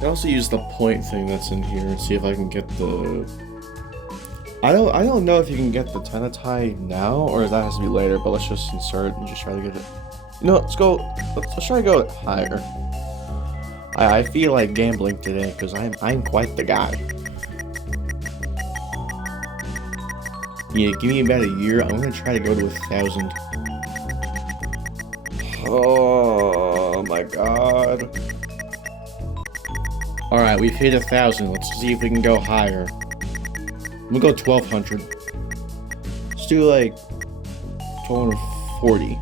I also use the point thing that's in here and see if I can get the... I don't know if you can get the Tenatai now or if that has to be later, but let's just insert and just try to get it. You know, let's try to go higher. I feel like gambling today because I'm quite the guy. Yeah, give me about a year. I'm gonna try to go to 1,000. Oh my god. Alright, we've hit 1,000. Let's see if we can go higher. I'm gonna go 1,200. Let's do like 240.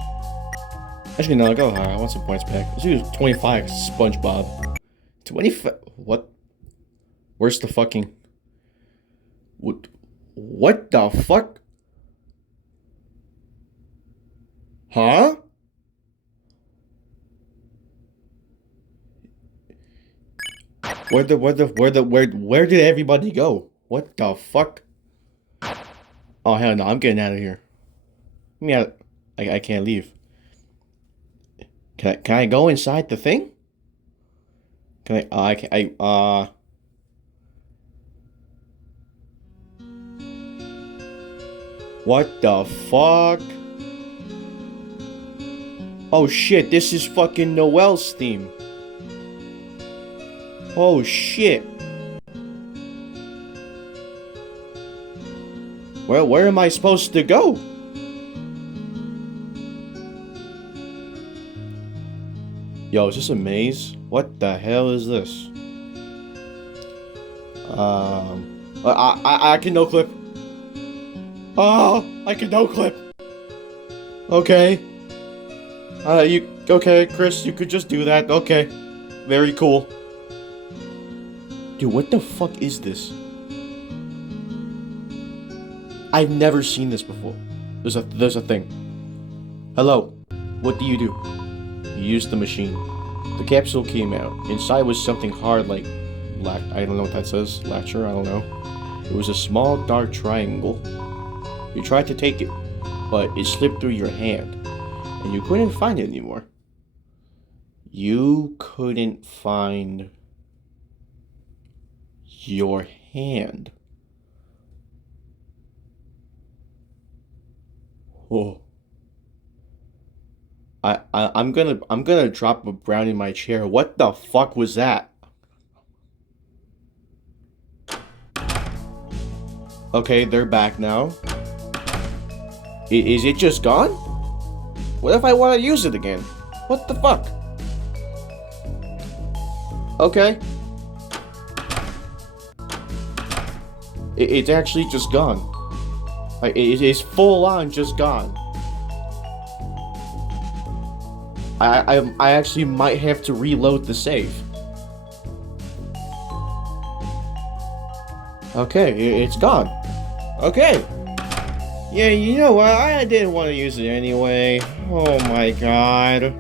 Actually, no, I'll go higher. I want some points back. Let's do 25. SpongeBob. 25. What? Where's the fucking... What the fuck? Huh? Where did everybody go? What the fuck? Oh hell no, I'm getting out of here. Let me out. I can't leave. Can I go inside the thing? Can I can What the fuck? Oh shit, this is fucking Noel's theme. Oh shit. Well, where am I supposed to go? Yo, is this a maze? What the hell is this? I can no clip. Oh, I can no clip. Okay. Okay, Chris, you could just do that. Okay. Very cool. Dude, what the fuck is this? I've never seen this before. There's a thing. Hello. What do? You used the machine. The capsule came out. Inside was something hard like I don't know what that says. Latcher, I don't know. It was a small dark triangle. You tried to take it, but it slipped through your hand, and you couldn't find it anymore. You couldn't find your hand. Oh. I'm gonna drop a brown in my chair. What the fuck was that? Okay, they're back now. Is it just gone? What if I want to use it again? What the fuck? Okay. It's actually just gone. Like, it is full on just gone. I actually might have to reload the save. Okay, it's gone. Okay. Yeah, you know what? I didn't want to use it anyway. Oh my god.